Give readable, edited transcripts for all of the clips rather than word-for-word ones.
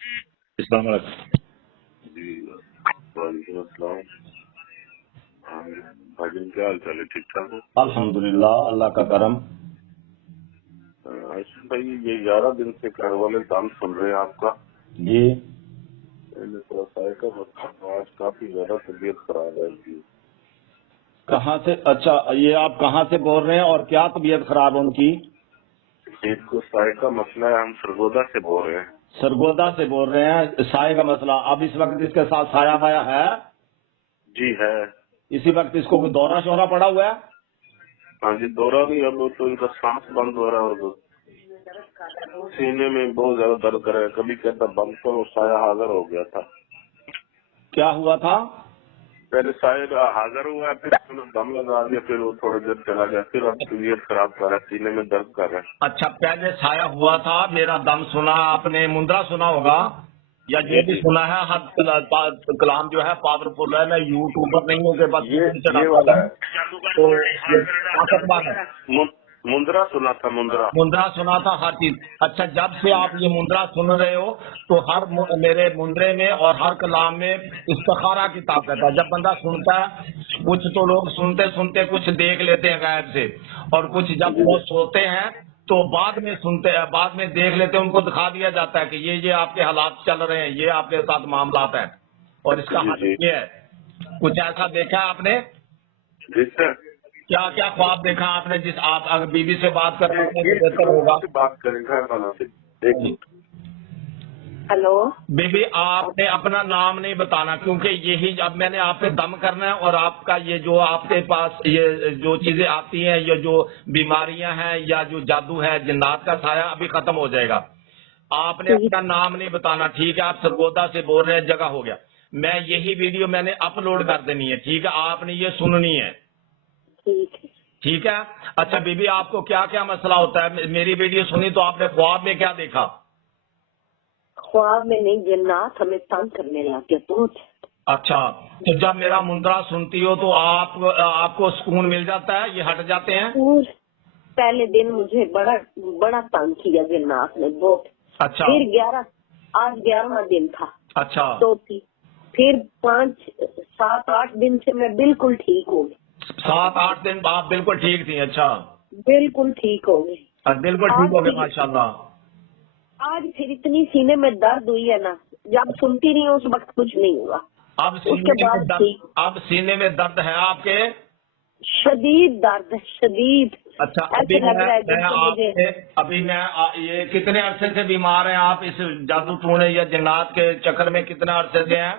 अस्सलाम वालेकुम। जी वालेकुम अस्सलाम। भाईजान क्या हाल चाल है, ठीक ठाक हो? अल्हम्दुलिल्लाह, अल्लाह का करम। आशिफ भाई, ये 11 दिन से घर वाले दाम सुन रहे हैं आपका। जी, मैंने थोड़ा साय का मतलब आज काफी ज्यादा तबीयत खराब है इनकी। कहाँ से? अच्छा, ये आप कहाँ से बोल रहे हैं और क्या तबीयत खराब है उनकी? एक को साय का मसला है, हम सरगोदा से बोल रहे हैं। सरगोदा से बोल रहे हैं, साय का मसला। अब इस वक्त इसके साथ साया वाया है? जी है। इसी वक्त इसको कोई दौरा शोरा पड़ा हुआ है? हाँ जी, दौरा नहीं, अब तो इनका सांस बंद हो रहा है और सीने में बहुत ज्यादा दर्द कर रहा है। कभी कहता बंद तो साया हाजिर हो गया था। क्या हुआ था? पहले शायद हाजिर हुआ, फिर उसने दम लगा दिया, फिर वो थोड़ी देर चला गया, फिर अब तबीयत खराब कर रहा है, सीने में दर्द कर रहा है। अच्छा, पहले साया हुआ था, मेरा दम सुना, आपने मुंद्रा सुना होगा या जी जो भी जी, सुना है। हर कलाम जो है पावरफुल है। मैं यूट्यूबर नहीं हूँ कि बस वीडियो ये चलाता वाला हूँ। है। तो ये ताकतवर है। मुंद्रा सुना था, मुंद्रा। मुंद्रा सुना था, हर चीज। अच्छा, जब से आप ये मुंद्रा सुन रहे हो तो हर मेरे मुंद्रे में और हर कलाम में इस्तिखारा की ताकत है। जब बंदा सुनता है, कुछ तो लोग सुनते सुनते कुछ देख लेते हैं गायब से, और कुछ जब जी वो सोते हैं तो बाद में सुनते हैं, बाद में देख लेते हैं, उनको दिखा दिया जाता है कि ये आपके हालात चल रहे हैं, ये आपके साथ मामलात हैं और इसका जी हल जी। ये है। कुछ ऐसा देखा है आपने? जी सर, क्या क्या ख्वाब देखा आपने? जिस आप अगर बीवी से बात कर रहे हैं तो एक बेहतर मिनट होगा। से बात करें घर वालों से, एक मिनट। हेलो। बेबी, आपने अपना नाम नहीं बताना, क्योंकि यही अब मैंने आप पे दम करना है और आपका ये जो आपके पास ये जो चीजें आती हैं, ये जो बीमारियां हैं या जो जादू है, जिन्नात का साया अभी खत्म हो जाएगा। आपने अपना नाम नहीं बताना, ठीक है? आप सरगोदा से बोल रहे हैं, जगह हो गया। मैं यही वीडियो मैंने अपलोड कर देनी है, ठीक है? आपने ये सुननी है, ठीक है। ठीक है? अच्छा बीबी, आपको क्या क्या मसला होता है? मेरी वीडियो सुनी तो आपने ख्वाब में क्या देखा? ख्वाब में नहीं, जन्नात हमें तंग करने लगे बहुत। अच्छा, तो जब मेरा मुंद्रा सुनती हो तो आपको सुकून मिल जाता है, ये हट जाते हैं? और पहले दिन मुझे बड़ा बड़ा तंग किया जन्नात ने बहुत। अच्छा फिर 11, आज 11वां दिन था। अच्छा। तो फिर 5, 7, 8 दिन से मैं बिल्कुल ठीक हो गई। 7-8 दिन आप बिल्कुल ठीक थी? अच्छा, बिल्कुल ठीक हो गई। बिल्कुल ठीक आज हो गए, फिर माशाल्लाह। आज फिर इतनी सीने में दर्द हुई है ना, जब सुनती नहीं उस वक्त कुछ नहीं हुआ। अब उसके सीने में बाद दर्द, ठीक, अब सीने में दर्द है आपके? शदीद दर्द है, शदीद। अच्छा, ऐसे लग रहा है जैसे मुझे ये कितने अरसे से बीमार हैं आप? इस जादू टूने या जिन्नात के चक्कर में कितने अरसे से हैं?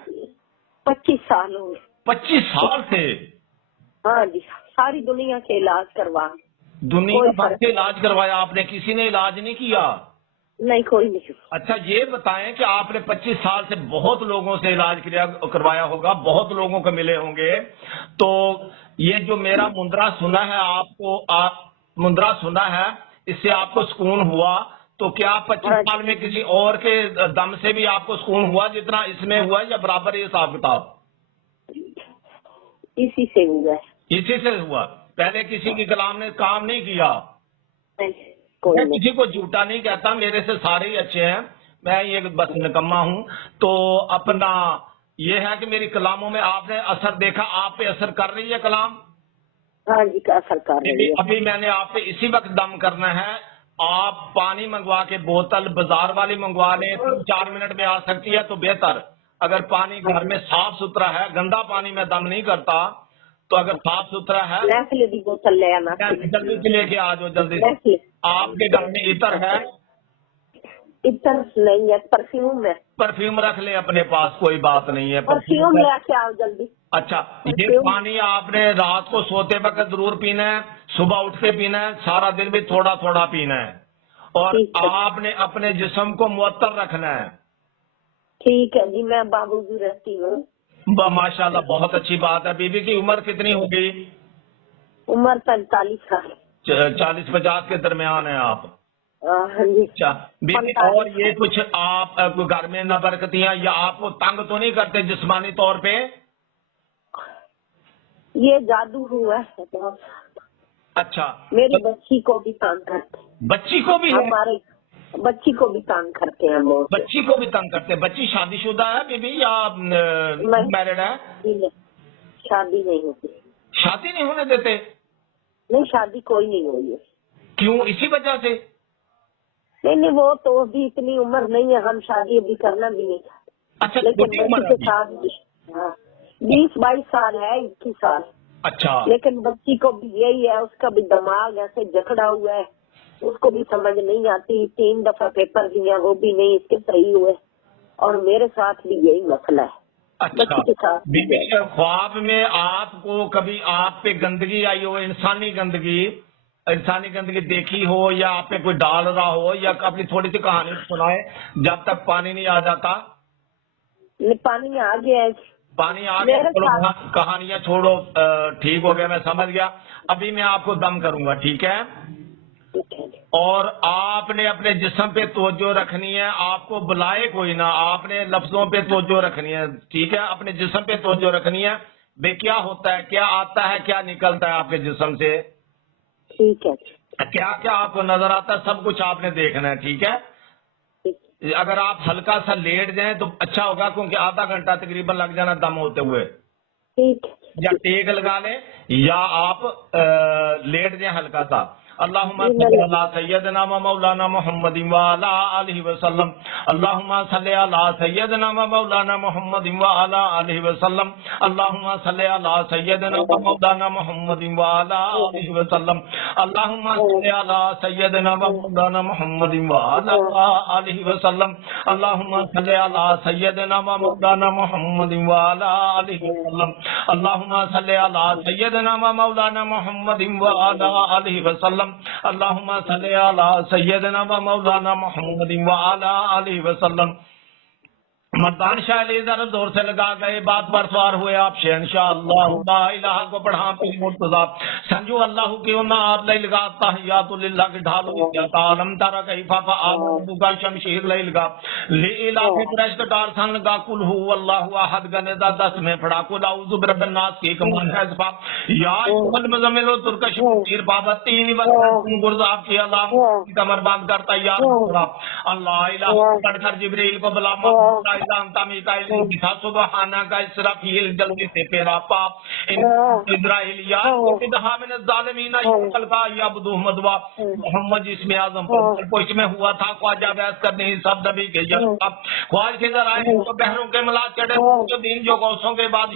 25 साल हो गए। 25 साल से? हाँ जी, सारी दुनिया के इलाज करवा, दुनिया कोई भर फर्क से इलाज करवाया आपने, किसी ने इलाज नहीं किया? नहीं, कोई नहीं। अच्छा, ये बताएं कि आपने 25 साल से बहुत लोगों से इलाज करवाया होगा, बहुत लोगों को मिले होंगे, तो ये जो मेरा मुंद्रा सुना है आपको, आप मुंद्रा सुना है, इससे आपको सुकून हुआ, तो क्या 25 हाँ, साल में किसी और के दम से भी आपको सुकून हुआ जितना इसमें हुआ, या बराबर ये हिसाब किताब? इसी से हुआ है। इसी से हुआ? पहले किसी की कलाम ने काम नहीं किया? नहीं, कोई मैं नहीं। किसी को झूठा नहीं कहता, मेरे से सारे ही अच्छे हैं, मैं ये बस निकम्मा हूँ। तो अपना ये है कि मेरी कलामों में आपने असर देखा, आप पे असर कर रही है कलाम? हाँ जी, का असर कर रही है। अभी मैंने आप पे इसी वक्त दम करना है। आप पानी मंगवा के बोतल बाजार वाली मंगवा लें, 3-4 मिनट में आ सकती है तो बेहतर। अगर पानी घर में साफ सुथरा है, गंदा पानी में दम नहीं करता, तो अगर साफ सुथरा है नेस्ले की बोतल ले आना। जल्दी से लेके आ जाओ, जल्दी से। नेस्ले आपके घर में इतर है? इतना नहीं है, परफ्यूम है। परफ्यूम रख ले अपने पास, कोई बात नहीं है, परफ्यूम परफ्यूम। लेके आओ जल्दी। अच्छा, ये परफ्यूम। पानी आपने रात को सोते वक्त जरूर पीना है, सुबह उठ के पीना है, सारा दिन भी थोड़ा थोड़ा पीना है, और ठीक है, आपने अपने जिस्म को मुअत्तर रखना है। ठीक है जी, मैं बाबूजी रहती हूँ। माशाल्लाह, बहुत अच्छी बात है। बीबी की उम्र कितनी हो गई? उम्र 45 साल। 40-50 के दरमियान है आप? हाँ जी, अच्छा बीबी, और 45 ये है। कुछ आप घर में न बरकतियां या आपको तंग तो नहीं करते जिस्मानी तौर पे? ये जादू हुआ है बहुत। अच्छा, मेरी बच्ची को भी तंग करते, बच्ची को भी है? हमारे बच्ची को भी तंग करते हैं बहुत। बच्ची को भी तंग करते हैं। बच्ची शादीशुदा है बीबी या मैरिड है? शादी नहीं होती। शादी नहीं होने देते? नहीं, शादी कोई नहीं हुई है। क्यों, इसी वजह से? नहीं, वो तो भी इतनी उम्र नहीं है, हम शादी अभी करना भी नहीं चाहते। अच्छा, लेकिन छोटी उम्र बच्ची है के साथ 20-22 साल है, 21 साल। अच्छा, लेकिन बच्ची को भी यही है, उसका भी दिमाग ऐसे जकड़ा हुआ है, उसको भी समझ नहीं आती। 3 दफा पेपर दिया, वो भी नहीं इसके सही हुए। और मेरे साथ भी यही मसला है। अच्छा। बच्ची के साथ भी बीबी, ख्वाब में आपको कभी आप पे गंदगी आई हो, इंसानी गंदगी देखी हो, या आप पे कोई डाल रहा हो, या अपनी थोड़ी सी कहानी सुनाए जब तक पानी नहीं आ जाता? पानी आ गया है। पानी आ गया, चलो कहानियां छोड़ो, ठीक हो गया, मैं समझ गया। अभी मैं आपको दम करूंगा, ठीक है? और आपने अपने जिस्म पे तवज्जो रखनी है, आपको बुलाए कोई ना, आपने लफ्जों पे तवज्जो रखनी है, ठीक है? अपने जिस्म पे तवज्जो रखनी है। बे क्या होता है, क्या आता है, क्या निकलता है आपके जिस्म से, ठीक है? क्या क्या आपको नजर आता है, सब कुछ आपने देखना है, ठीक है? अगर आप हल्का सा लेट जाएं तो अच्छा होगा, क्योंकि आधा घंटा तकरीबन लग जाना दम होते हुए। ठीक। या टेक लगा लें, या आप लेट जाएं हल्का सा। अल्लाहुम्मा सल्ली अला सय्यदना व मौलाना मुहम्मदिन व अला आलिहि वसल्लम। अल्लाहुम्मा सल्ली अला सय्यदना व मौलाना मुहम्मदिन व अला आलिहि वसल्लम। अल्लाहुम्मा सल्ली अला सय्यदना व मौलाना मुहम्मदिन व अला आलिहि वसल्लम। अल्लाहुम्मा सल्ली अला सय्यदना व मौलाना मुहम्मदिन व अला आलिहि वसल्लम। अल्लाहुम्मा सल्ली अला सय्यदना व मौलाना मुहम्मदिन व अला आलिहि वसल्लम। अल्लाहुम्मा सल्ली अला सय्यदना व मौलाना मुहम्मदिन व अला आलिहि वसल्लम। अल्लाहुम्मा सल्ली अला सय्यदना व मौलाना मुहम्मदिन व अला आलिहि वसल्लम। मर्दान शाह जरा जोर से लगा गए, बात पर सवार हुए आप शहनशाह अल्लाह ला इलाहा को पढ़ा पे मुर्तजा संजू अल्लाह के ना आप ले लगा तहियातुल्लाह के ढालो या तालम तारा कैफा फआल बुगा शमशीर ले लगा ले इलाके कुरैश का डार सन लगा कुल हु अल्लाहु अहद गने दा 10 में पढ़ा कुल औज़ु बिरब्बिन नास की कमान है सफा या अय्युहल मुज़म्मिल तुरकश तीर बाबा 3 वक्त गुरज आपकी अल्लाह कमर बांध कर तैयार हो अल्लाह इलाहा पढ़कर जिब्रील को बुला सुबहाना का इसराफील जल्दी से तेरा पाप इब्राहिलिया मोहम्मद इसमें आजम पर इसमें हुआ था ख्वाजा बैस करने ही सब नबी के ख्वाज के जराए तो बहरों के मिला चढ़े जो दिन जो गौसों के बाद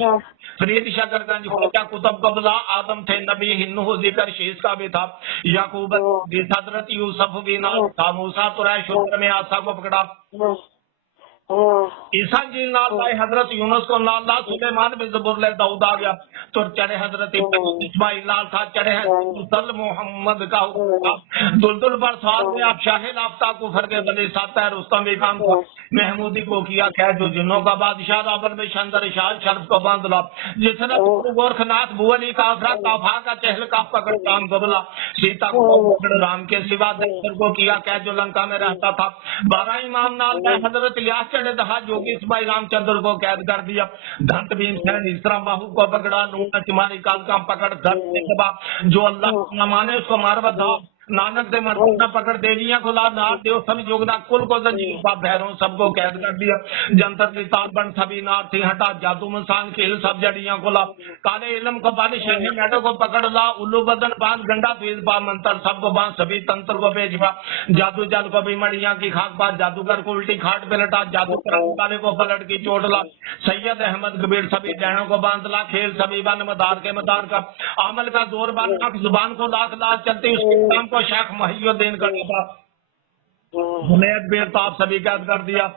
फरीद शकरगंज ख्वाजा कुतुब कबला आदम थे नबी हिन्नू जिक्र शीश का भी था याकूब हजरत यूसुफ भी ना था मूसा तुरै शुक्र में आसा को पकड़ा ईसा जी नाल हजरत यूनुस को नाल सुलेमान में जबूर ले दाऊद आ गया तो चढ़े हजरत इस्माइल लाल था चढ़े हैं मोहम्मद का दुलदुल पर सवाल में आप शाहिद आफ्ता को फरके बने साता है रुस्तम भी काम था महमूदी को किया खैर जो जिन्नों का बादशाह रावल में शंदर शाह शर्फ को बांध ला जिसने गोरखनाथ बुअली का आसरा काफा का चहल का पकड़ काम कबला सीता को पकड़ राम के सिवा दफ्तर को किया कैद जो लंका में रहता था 12 इमाम नाल हजरत इलियास चढ़े दहा जोगी इस्माइल रामचंद्र को कैद कर दिया धंत भीमसेन इसरा बाहू को पकड़ा नूना चिमारी काल का पकड़ घर जो अल्लाह न माने उसको मार बता नानक दे मरना पकड़ देवियां खुला नाथ देव सभी जोगदा कुल को जंजीर बाप भैरों सबको कैद कर दिया जंतर नितार बन सभी नार थी हटा जादू मसान खेल सब जड़ियां खुला काले इलम को बाली शहर मैडो को पकड़ ला उल्लू बदन बांध गंडा फीस बा मंत्र सबको बांध सभी तंत्र को भेजवा जादू जल को भी मड़िया की खाक बात जादूगर को उल्टी खाट पे लटा जादू वाले को पलट की चोट ला सैयद अहमद कबीर सभी डैनों को बांध ला खेल सभी बन मदार के मदार का अमल का जोर बांध जुबान को लाख लाख चलती उसके काम को शेख महियुद्दीन का जुनैद बेताब सभी कैद कर दिया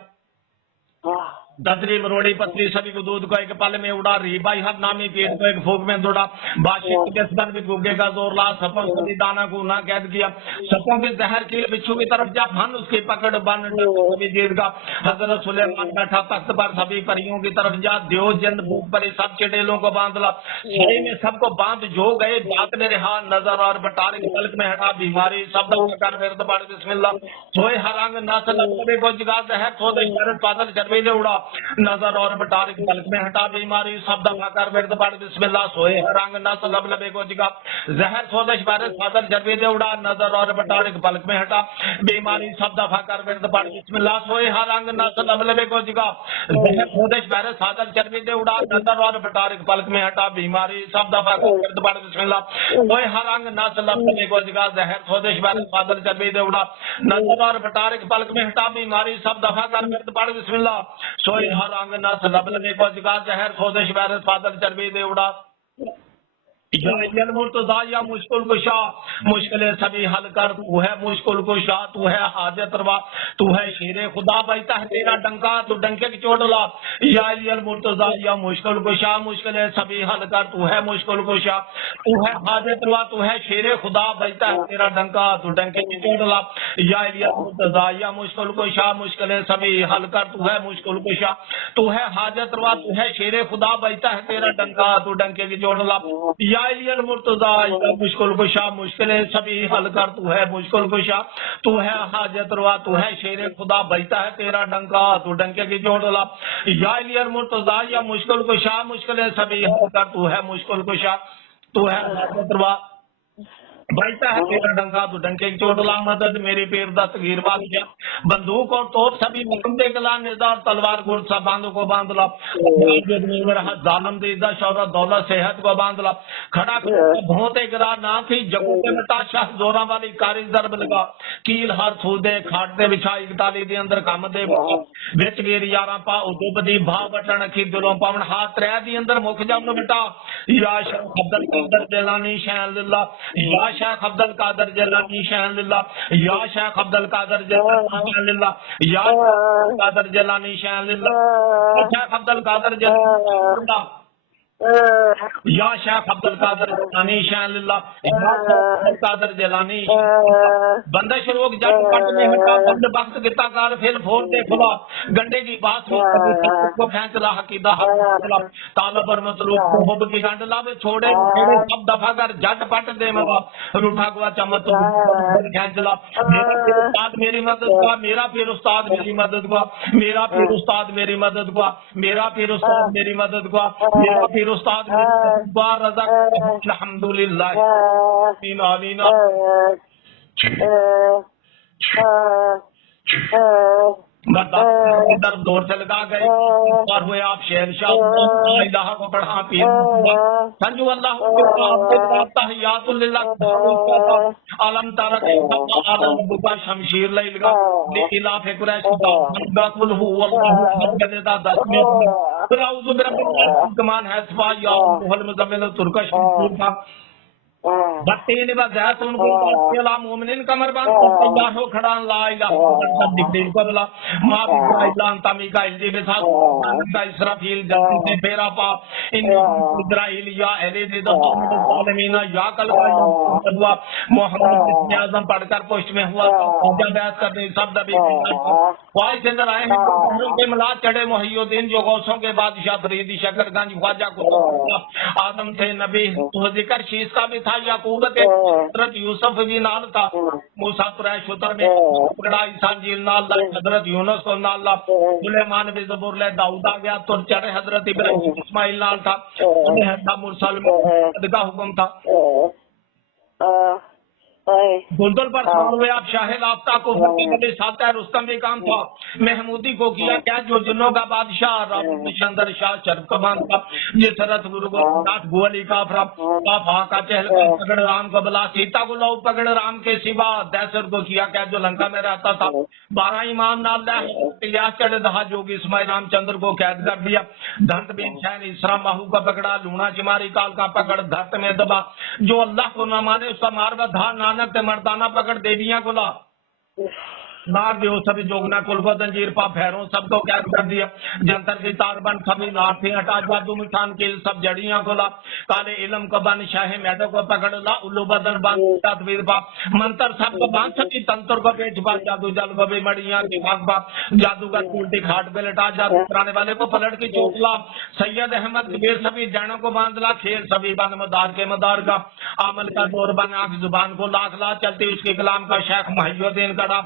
ददरी मरोड़ी पतली सभी को दूध को एक पल में उड़ा रही बाई हर नामी पेट को एक फूक में दौड़ा बादशाह भी भूखे का जोर ला सपों सभी दाना को ना कैद किया सपों के जहर की बिच्छू की तरफ जा फन उसकी पकड़ बन सभी जीत का हजरत सुलेमान बैठा तख्त पर सभी परियों की तरफ जा देव जंद भूख पर सब चटेलों को बांध ला सही में सबको बांध जो गए बात में रहा नजर और बटारे के तलक में हटा बीमारी सब कर बिस्मिल्लाह सोए हर अंग नसल को जगा जहर सोदे शरत बादल चरबे उड़ा नजर और बटार के पलक में हटा बीमारी सब दफा कर विरद पड़ बिस्मिल्लाह सोए रंग नस लब लबे को जिगा जहर सोदश वायरस फादर जरबे दे उड़ा नजर और बटार के पलक में हटा बीमारी सब दफा कर विरद पड़ बिस्मिल्लाह सोए रंग नस लब लबे को जिगा जहर सोदश वायरस फादर जरबे दे उड़ा नजर और बटार के पलक में हटा बीमारी सब दफा कर विरद पड़ बिस्मिल्लाह सोए रंग नस लब लबे को जिगा जहर सोदश वायरस फादर जरबे दे उड़ा नजर और बटार के पलक में हटा बीमारी सब दफा कर विरद पड़ बिस्मिल्लाह सोए रंग नस लब लबे को जिगा जहर सोदश वायरस फादर जरबे दे उड़ा मुर्तजा या मुश्किल कुशा मुश्किलें सभी हल कर तू है मुश्किल कुशा तू है हाजत रवा तू है शेरे खुदा बजता है तेरा डंका तू डंके की चोट ला या मुर्तजा या मुश्किल कुशा मुश्किलें सभी हल कर तू है मुश्किल कुशा तू है हाजत रवा तू है शेरे खुदा बजता है तेरा डंका तू डंके की चोट ला या मुर्तजा या मुश्किल कुशा मुश्किलें सभी हल कर तू है मुश्किल कुशा तू है हाजत रवा तू है शेरे खुदा बजता है तेरा डंका तू डंके की चोट ला मुर्तजा मुश्किल कुशा मुश्किलें सभी हल कर तू है मुश्किल कुशा तू है हाजत रवा तू है शेरे खुदा बजता है तेरा डंका तू डंके की चोट ला या मुर्तजा या मुश्किल कुशा मुश्किलें सभी हल कर तू है मुश्किल कुशा तू है हाजत रवा बजता है तेरा डंका तू डंके की चोट ला मदद मेरी पीर दस्तगीर बादशाह बंदूक और तोप सभी मुकम्मे कला निज़ार तलवार गुर सब बांधों को बांध ला जालम दी इज्जत शौहरत दौलत सेहत को बांध ला खड़ा भोंते गिरा ना थी जगू के मटा शाह जोरा वाली कारी दरब लगा कील हर थूदे खाट दे बिछाई इकताली दे अंदर काम दे विच गेर यारा पा उदुब दी भा बटन अखी दिलों पावन हाथ त्रै दी अंदर मुख जम बेटा या शेख अब्दुल कादर जिलानी शैन लिल्ला या शेख अब्दुल कादर जिलानी शैन लिल्ला या शेख अब्दुल कादर जिलानी शैन लिल्ला या कादर जिलानी शैन लिल्ला शेख अब्दुल कादर जिलानी या शेख अब्दुल कादर जिलानी शैन लिल्ला या शेख कादर जिलानी बंदिश रोग जब पट में हटा बंद बख्त किता कार फिर फोड़ दे खुला गंडे की बात को फेंक ला हकीदा तालब और मतलूब को हुब की गंड लावे छोड़े सब दफा कर जट पट दे मवा रूठा गुआ चमत खेंच ला मेरा उस्ताद मेरी मदद का मेरा फिर उस्ताद मेरी मदद का मेरा फिर उस्ताद मेरी मदद का मेरा फिर उस्ताद मेरी मदद का मेरा फिर उस्ताद रज़ा अल्हम्दुलिल्लाह आमीन आमीन दर्द दौर से लगा गए और हुए आप शहनशाह इलाहा को बढ़ा पीर संजू अल्लाह आलम तारक आलम बुका शमशीर लई लगा इलाफे कुरैश बाकुल हुआ गनेदा 10 में राउज़ बिरब्बिल कमान है सफा या मुहल मुजम्मिल तुर्कश का बत्तीन बज़ैत उनको अला मोमिनिन कमर बंद अल्लाह हो खड़ा ला इलाहा सब दिखदीन को बोला मा इल्ला अंता मिकाइल जी के साथ का इसराफील जल्दी से फेरा पा इन इस्राइल या अहले जिद आलमीन या कल हुआ मोहम्मद आजम पढ़कर पोस्ट में हुआ जब बहस करने सब दबी ख्वाहिश के अंदर आए हैं के मिला चढ़े मुहियुद्दीन जो गौसों के बादशाह फरीदी शकरगंज ख्वाजा को आदम थे नबी तो जिक्र शीश का भी था याकूब के हजरत यूसुफ भी नाल था मूसा कुरैश उतर में पकड़ा ईसा जील नाल हजरत यूनुस को नाल ला सुलेमान भी ज़बूर ले दाऊद आ गया तो चढ़े हजरत इब्राहिम इस्माइल नाल था उन्हें मुरसल में का हुक्म था गुंदल पर हुए आप शाहिद आफ्ता को साथ है रुस्तम भी काम था महमूदी को किया क्या जो जुन्नों का बादशाह चंदर शाह शर्फ कमान था जिस रथ गुरु गोरखनाथ गोली का का चहल पकड़ राम को बला सीता को लो पकड़ राम के सिवा दैसर को किया क्या जो लंका में रहता था 12 इमाम नाल चढ़े दहा जोगी इस्माइल रामचंद्र को कैद कर दिया धंत बिन सैन इसरा माहू का पकड़ा लूना चिमारी काल का पकड़ धरत में दबा जो अल्लाह को न माने उसका मार धा नानक मर्दाना पकड़ देवियां को ला नार दे सभी जोगना कुल को जंजीर पा भैरों सबको कैद कर दिया जंतर की तार बन सभी नारती हटा जादू मिठान के सब जड़ियां को ला काले इलम को बन शाहे मैदे को पकड़ ला उल्लू बदन बांध तदबीर पा मंत्र सबको बांध सभी तंत्र को बेच पा जादू जल को भी मड़िया के भाग पा जादूगर उल्टी खाट पे लटा जादू कराने वाले को पलट की चोट ला सैयद अहमद कबीर सभी जैनों को बांध ला खेल सभी बन मदार के मदार का अमल का दौर बन आंख जुबान को लाख ला चलती उसके कलाम का शेख मुहियुद्दीन का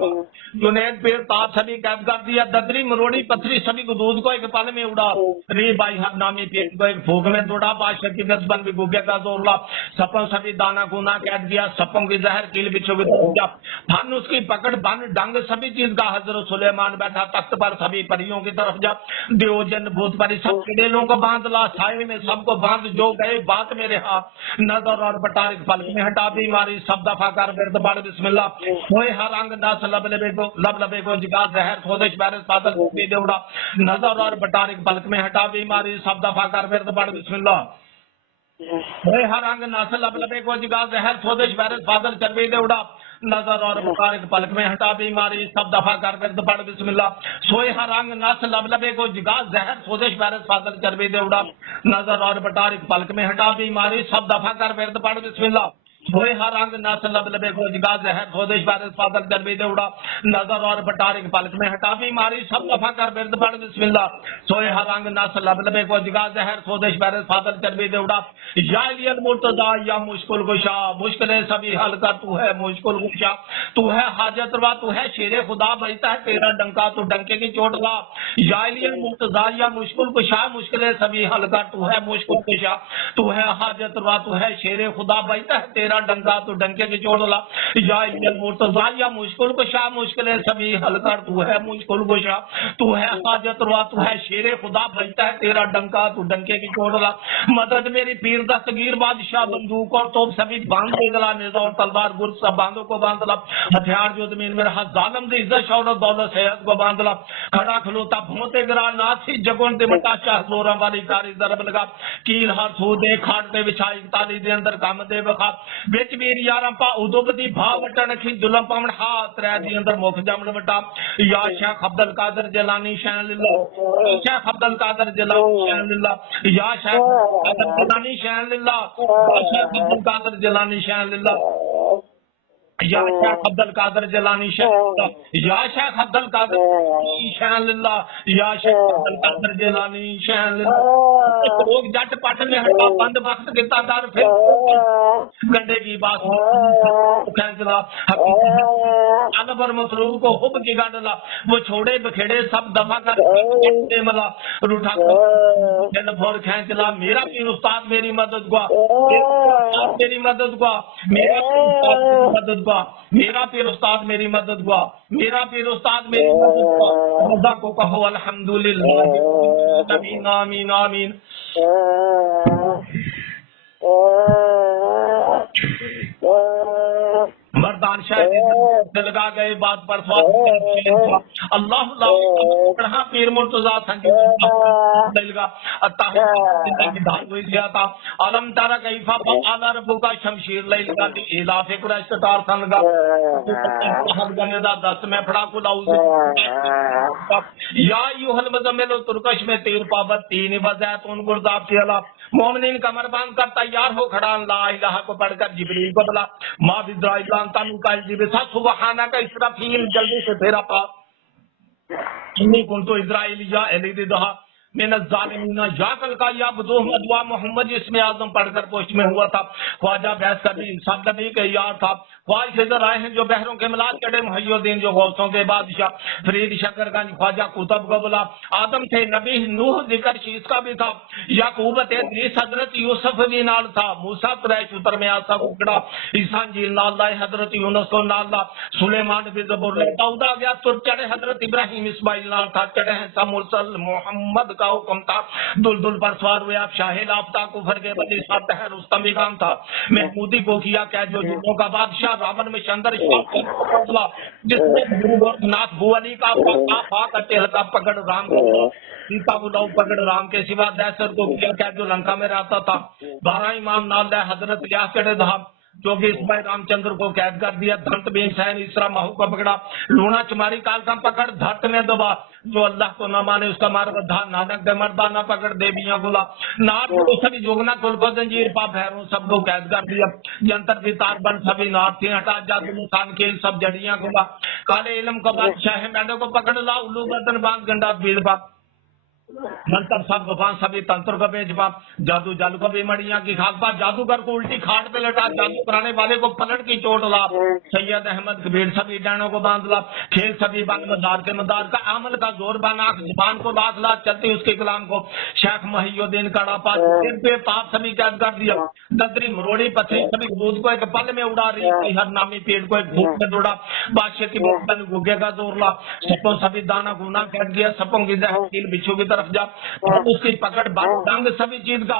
जुनैद पीर ताप सभी कैद कर दिया, ददरी मरोड़ी पत्थरी सभी को दूध को एक पल में उड़ा, री बाई हर नामी पीर को एक फूक में तोड़ा, बादशाह की बन भी गुगे का जोड़ा, सपों सभी दाना गुना कैद किया, सपों की जहर कील बिछो फन उसकी पकड़ बन डंग सभी चीज का, हजरत सुलेमान बैठा तख्त पर सभी परियों की तरफ जा, दियोजन भूत परी सब किडेलों को बांध ला, साए में सबको बांध जो गए बात में रहा, नजर और बटार पलक में हटा बीमारी सब दफा कर बिरद बाड़ बिस्मिल्लाह, कोई हर अंग नस लब लबे को जिगा जहर स्वदेश बैरस बादल देवड़ा, नजर और बटार पलक में हटा बीमारी सब दफा कर बिरद बाड़ बिस्मिल्लाह, कोई हर अंग नस लब लबे को जिगा जहर स्वदेश बैरस बादल चरबी देवड़ा, नजर और मुबारक पलक में हटा बीमारी सब दफा कर बिरद पढ़ बिस्मिल्लाह, सोए हर अंग नस लब लबे को जिगा जहर स्वदेश बैरस बादल चरबी देवड़ा, नजर और बटारिक पलक में हटा बीमारी सब दफा कर बिरद पढ़ बिस्मिल्लाह, सोए हर अंग नस लब लबे को जिगा जहर स्वदेश बैरस बादल चरबी देवड़ा, नजर और बटारिक पलक में हटा बीमारी सब दफा कर बिरद पढ़ बिस्मिल्लाह, सोए हर अंग नस लब लबे को जिगा जहर स्वदेश बैरस बादल चरबी देवड़ा, या अलियल मुर्तजा या मुश्किल कुशा, मुश्किलें सभी हल कर तू है मुश्किल कुशा, तू है हाजत रवा, तू है शेरे खुदा, बजता है तेरा डंका तू डंके की चोट ला, या अलियल मुर्तजा या मुश्किल कुशा, मुश्किलें सभी हल कर तू है मुश्किल कुशा, तू है हाजत रवा, तू है शेरे खुदा, बजता है तेरा डंका तू डंके की चोट ला, या अलियल मुर्तजा या मुश्किल कुशा, मुश्किलें सभी हल कर तू है मुश्किल कुशा, तू है हाजत रवा, तू है शेरे खुदा, बजता है तेरा डंका तू डंके की चोट ला, मदद मेरी पीर दस्तगीर बादशाह, बंदूक और तोप सभी बांध दे गला, नेजा और तलवार गुर सब बांधों को बांध ला, हथियार जो जमीन में रहा जालम दे इज्जत शौरत दौलत सेहत को बांध ला, खड़ा खलोता भोंते गिरा नाथी जगोन दे मटा शाह जोरा वाली कारी दरब लगा, कील हर सू दे खाट दे विछाई ताली दे अंदर काम दे बखा, बिच वीर यारां पा उदोबदी भाव वटन खी जुलम पावन हाथ त्रै दी अंदर मुख जमन वटा, या शेख अब्दुल कादिर जिलानी शान लिल्लाह, शेख अब्दुल कादिर जिलानी शान लिल्लाह, या शेख अब्दुल जिलानी शान लिल्लाह, शेख अब्दुल कादिर जिलानी शान लिल्लाह, या शेख अब्दुल कादिर जिलानी शान लिल्लाह, या शेख अब्दुल कादिर शान लिल्लाह, या शेख अब्दुल कादिर जिलानी शान लिल्लाह, लोग जट पट में हटा बंद वक्त किता दर फिर गंडे की बात फैसला अनबर मसरूब को हुब की गांडला, वो छोड़े बखेड़े सब दफा कर मला रूठा फोर खींचला, मेरा पीर उस्ताद मेरी मदद हुआ, मेरी मदद हुआ, मेरा मदद हुआ, मेरा पीर उस्ताद मेरी मदद हुआ, मेरा पीर उस्ताद मेरी मदद हुआ, खुदा को कहो अल्हम्दुलिल्लाह, आमीन आमीन आमीन। मर्दान शायद लगा गए बात पर अल्लाह पढ़ा पीर मुर्तजा संगा था अलम तारा कैफा आला रब्बु का शमशीर लई लगा दी इलाफे कुरैश तार संगा दस में फड़ा को या यूहल मजमिल तुर्कश में तीर पावत तीन वज़ैतुन गुरदाब से अला मोमिनीन कमर बांध कर तैयार हो खड़ा ला इलाहा को पढ़कर जिब्रील को बोला माँ इज़राइल तानु का जिबिसा सुबहाना का इसराफील जल्दी से फेरा पा इन्हीं कुन तो इज़राइल या एलिद दहा मैंने जालिमीना जाकल का या बदूह मदवा मोहम्मद इसमें आजम पढ़कर पोस्ट में हुआ था, ख्वाजा बहस कभी सब नबी के यार था, ख्वाज इधर आए हैं जो बहरों के मिलाद चढ़े मुहय्युद्दीन जो गौसों के बादशाह फरीद शकरगंज ख्वाजा कुतुब को बोला आदम थे नबी नूह जिक्र शीश का भी था, याकूब थे इदरीस हजरत यूसुफ भी नाल था, मूसा कुरैश उतर में आसा उकड़ा, ईसा इंजील नाल लाए हजरत यूनुस को नाल ला, सुलेमान भी ज़बूर ले दाऊद आ गया तुर चढ़े हजरत इब्राहिम इस्माइल नाल था, चढ़े हैं सा मुरसल मोहम्मद का हुक्म था, दुलदुल पर सवार हुए आप शाहे लाफ्ता कुफर के बनी साथ है रुस्तम भी काम था, महमूदी को किया क्या जो जुगों का बादशाह रावण में चंद्र जिसने नाथ बुअली का का पकड़ राम को सीता बुलाऊ पकड़ राम के सिवा दैसर को किया क्या जो लंका में रहता था, 12 इमाम नाल हजरत लिया चढ़े धाम जो कि इसमें रामचंद्र को कैद कर दिया, धंत बेसैन इसरा महू को पकड़ा, लूना चुमारी काल का पकड़ धरत में दबा, जो अल्लाह को न माने उसका मार बधा, नानक दे मर्दाना पकड़ देवियां गुला, नाथ को सभी जोगना कुल को जंजीर पा भैरों सबको कैद कर दिया, जंतर की तार बन सभी नाथ थी हटा जादू मुसान के सब जड़ियां गुला, काले इलम को बादशाह मैंने को पकड़ ला, उल्लू बर्तन बांध गंडा भीड़ पा मंत्र सब गुफान सभी तंत्र को बेजबा, जादू जल को भी मड़िया की खाक पा, जादूगर को उल्टी खाट पे लटा, जादू कराने वाले को पलट की चोट ला, सैयद अहमद कबीर सभी डैनों को बांध ला, खेल सभी बन मदार के मदार का, अमल का जोर बना, जुबान को लाख ला, चलती उसके कलाम को, शेख महियुद्दीन कड़ा पा, सिर पे पाप सभी कैद कर दिया, ददरी मरोड़ी पथरी सभी दूध को एक पल में उड़ा रही, हर नामी पेड़ को एक भूख में दौड़ा, बादशाह की बन गुगे का जोर ला, सपों सभी दाना गुना कट गया, सपों की दहकील बिच्छू की तरफ जा, उसकी पकड़ दंग सभी चीज का,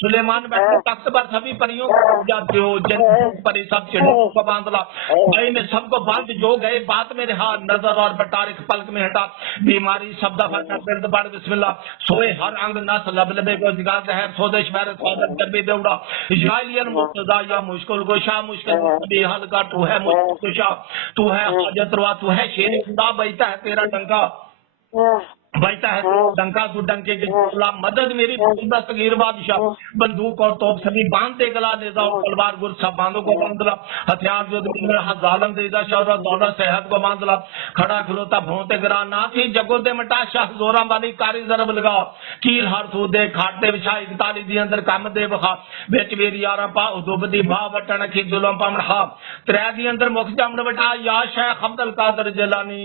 सुलेमान बैठे तख्त पर सभी परियों को जाते हो, जन परी सब चिड़ियों को बांध ला, भाई में सबको बांध जो गए बात में रहा, नजर और बटारिक पलक में हटा, बीमारी सब दफा बिरद बाड़ बिस्मिल्लाह, सोए हर अंग नस लब लबे को जिगार जहर सोदे शहर स्वागत कर भी दौड़ा, इजराइलियन मुर्तजा या मुश्किल गोशा, मुश्किल सभी हल का तू है मुश्किल गोशा, तू है हाजत रवा, तू है शेर खुदा, बजता है तेरा डंका, बजता है डंका तू डंके के गुलाम, मदद मेरी दस्तगीर बादशाह, बंदूक और तोप सभी बांधते गला दे जाओ, तलवार गुर सब बांधो को बांध ला, हथियार जो जालम देदा शौरत दौलत सेहत को बांध ला, खड़ा खिलोता भोंते गिरा, नाथी जगो दे मटा शाह जोरा वाली कारी जरब लगा, कील हर सू दे खाटते बिछा, इकताली दी अंदर काम दे बखा, बेच मेरी यारा पा उदुबदी भा वटन की जुलम पा मढ़ा, त्रै दी अंदर मुख जमन बटा, या शेख अब्दुल कादर जिलानी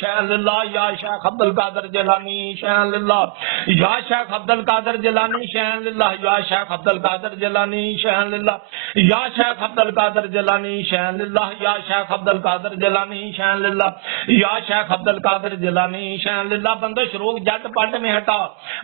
शहर लिल्लाह, या शेख अब्दुल कादर जिलानी शहर लिल्लाह, या शेख अब्दुल कादर जिलानी शहर लिल्लाह, या शेख अब्दुल कादर जिलानी शहर लिल्लाह, या शेख अब्दुल कादर जिलानी शहर लिल्लाह, या शेख अब्दुल कादर जिलानी शहर लिल्लाह, या शेख अब्दुल कादर जिलानी शहर लिल्लाह, बंदिश रोग जट पट में हटा,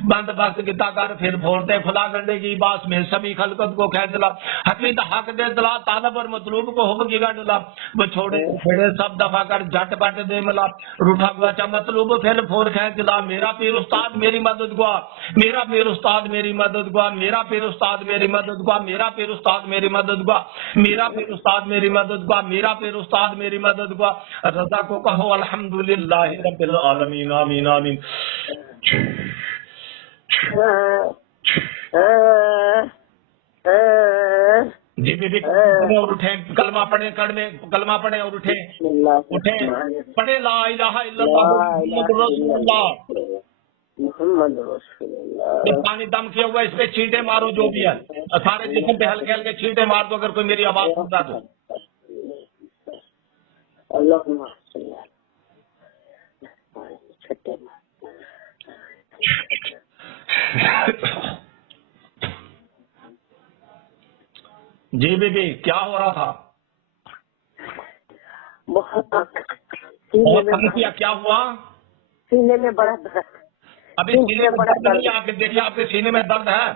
बंद बख्त किता कर फिर फोड़ते खुला गंडे की बास में सभी खलकत को खेचला, हकीत हक दे दिला, तालब और मतलूब को हुब की गंडला, वो छोड़े फिरे सब दफा कर जट पट दे मिला, रूठा गुआचा मतलूब फिर फोर खेचला, मेरा पीर उस्ताद मेरी मदद गुआ, मेरा पीर उस्ताद मेरी मदद गुआ, मेरा पीर उस्ताद मेरी मदद गुआ, मेरा पीर उस्ताद मेरी मदद गुआ, मेरा पीर उस्ताद मेरी मदद गुआ, मेरा पीर उस्ताद मेरी मदद गुआ, रजा को कहो अल्हम्दुलिल्लाह रब्बिल आलमीन, आमीन आमीन। जी बीबी और उठे, कलमा पढ़े कलमा पढ़े और उठे पढ़े ला इलाहा इल्लल्लाह मुहम्मद रसूलुल्लाह, पानी दम किया हुआ इस पे छींटे मारो जो भी है, सारे जिस्म पे हल्के हल्के छींटे मार दो, अगर कोई मेरी आवाज सुनता तो। जी बीबी क्या हो रहा था? बहुत किया, क्या हुआ? सीने में बड़ा दर्द, अभी सीने में दर्द नहीं, आपके देखिए आपके सीने में दर्द है?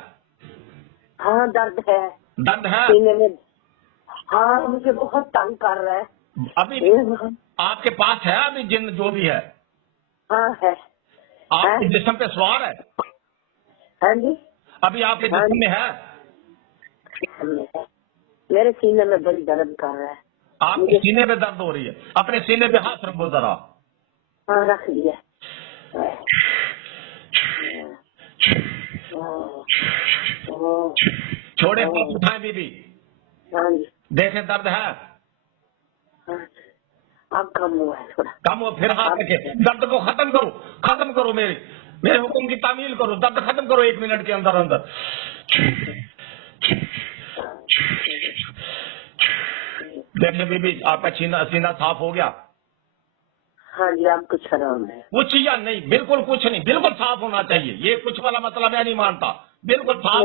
हाँ दर्द है, दर्द है सीने में, हाँ मुझे बहुत तंग कर रहा है। अभी आपके पास है अभी जिन जो भी है? हाँ है। आपके जिस्म पे सवार है? हाँ जी। अभी आपके जिस्म में है? मेरे सीने में बड़ी दर्द कर रहा है। आपके सीने में दर्द हो रही है, अपने सीने पे हाथ रखो जरा। हाँ रख दिया। छोड़े हाथ उठाए बीबी, हाँ जी। देखें दर्द है? अब कम हुआ है थोड़ा। कम हो, फिर हाथ रखे, दर्द को खत्म करो मेरे हुक्म की तामील करो, दर्द खत्म करो 1 मिनट के अंदर अंदर। देखिए बीबी आपका सीना साफ हो गया? हाँ जी। आप कुछ आराम है? कुछ या नहीं? बिल्कुल कुछ नहीं, बिल्कुल साफ होना चाहिए, ये कुछ वाला मतलब मैं नहीं मानता, बिल्कुल साफ,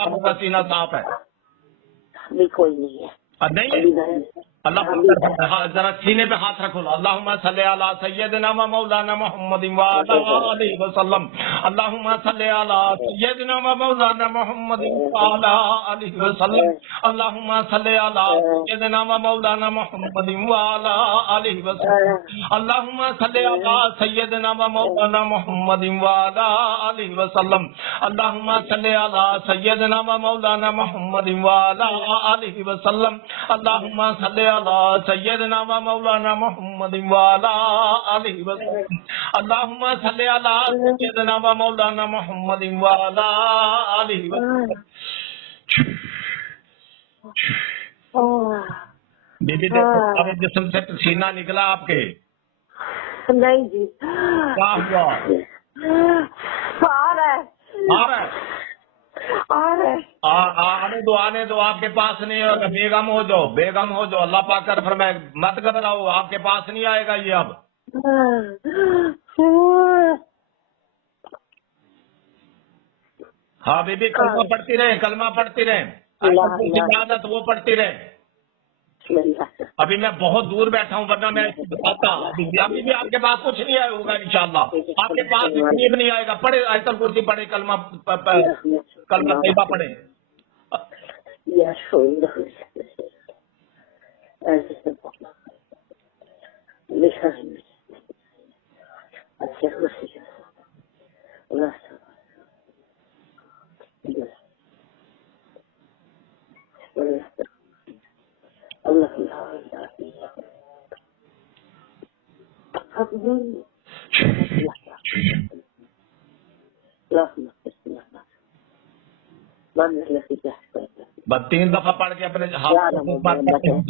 आपका सीना साफ है? अभी कोई नहीं है। नहीं अल्लाह जरा सीने पे हाथ रखो, अल्लाहुम्मा सल्ली अला सय्यदिना व मौलाना मुहम्मदिन व अला आलिहि वसल्लम, अल्लाहुम्मा सल्ली अला सय्यदिना व मौलाना मुहम्मदिन व अला आलिहि वसल्लम, अल्लाहुम्मा सल्ली अला सय्यदिना व मौलाना मुहम्मदिन व अला आलिहि वसल्लम, अल्लाहुम्मा सल्ली अला सय्यदिना व मौलाना मुहम्मदिन व अला आलिहि वसल्लम, अल्लाहुम्मा सल्ली अला सय्यदिना व मौलाना मुहम्मदिन व अला आलिहि वसल्लम, अल्लाहुम्मा सल्ली अला सय्यदना व मौलाना मुहम्मदिन व अला आलिहि वसल्लम, अल्लाहुम्मा सल्ली अला सय्यदना व मौलाना मुहम्मदिन व अला आलिहि वसल्लम। दीदी देखो अब जिस्म से पसीना निकला आपके? नहीं जी। क्या हुआ? आ रहा है, आने दो, आपके पास नहीं होगा। बेगम हो जाओ, अल्लाह पाक का फरमाए मत घबराओ, आपके पास नहीं आएगा ये अब। हाँ बीबी, कलमा पढ़ती रहे, इबादत वो पढ़ती रहे। अभी मैं बहुत दूर बैठा हूँ, वरना मैं बताता। अभी भी आपके पास कुछ नहीं आया होगा इंशाल्लाह, आपके पास तकलीफ नहीं आएगा। पढ़े आयतल कुर्सी पढ़े, कलमा तैयबा पढ़े। बस 3 दफा पढ़ के अपने हाथ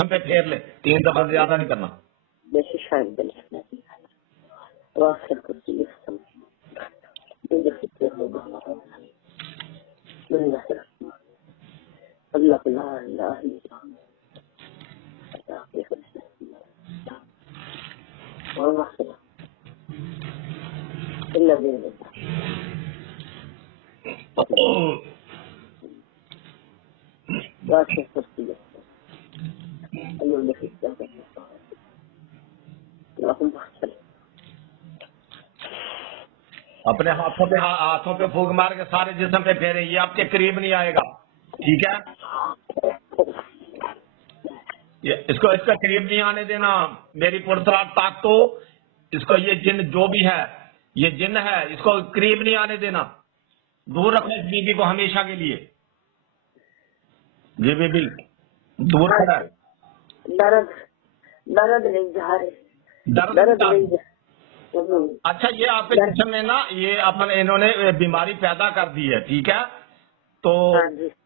पे फेर ले, 3 दफा, ज्यादा नहीं करना। अपने हाथों पे फूंक मार के सारे जिस्म पे फेरे, ये आपके करीब नहीं आएगा, ठीक है? इसको इसका करीब नहीं आने देना। मेरी पुरसरात ताकतो, इसको ये जिन जो भी है, ये जिन है, इसको करीब नहीं आने देना। दूर रखो इस बीबी को हमेशा के लिए। जी बीबी, दूर रखना। दर्द नहीं जा रहे, दर्द नहीं। अच्छा, ये आपके जिस्म में ना, ये अपने इन्होंने बीमारी पैदा कर दी है, ठीक है? तो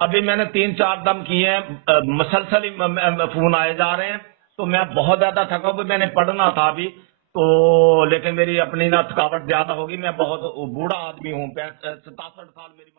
अभी मैंने 3-4 दम किए हैं, मुसलसल ही फोन आए जा रहे हैं, तो मैं बहुत ज्यादा थका हुआ। मैंने पढ़ना था अभी तो, लेकिन मेरी अपनी ना थकावट ज्यादा होगी। मैं बहुत बूढ़ा आदमी हूँ, 67 साल मेरी